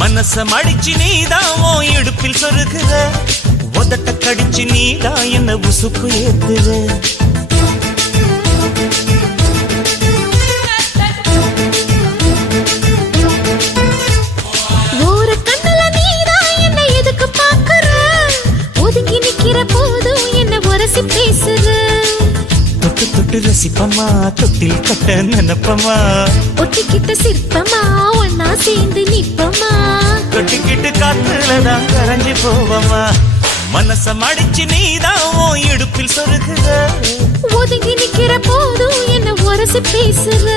மனச மடிச்சு நீதான் உன் இடுப்பில் சொருகுற, உதட்ட கடிச்சு நீதான் என்ன உசுப்பு ஏத்துற. ஒரு கண்ணுல நீதான் என்ன எதுக்கு பாக்குற, ஒதுங்கி நிக்கிற போதும் என்ன உரசி பேசுற. தொட்டு தொட்டு ரசிப்பமா, தொட்டில் கட்ட நினைப்பமா, ஒட்டிக்கிட்ட சிற்பமா ஒன்னா சேர்ந்து நிப்பமா, தொட்டிக்கிட்டு காத்துலதான் கரைஞ்சு போவமா. மனச மடிச்சு நீதான் உன் இடுப்பில் சொருகுற, ஒதுங்கி நிக்கிற போதும் என்ன உரசி பேசுற.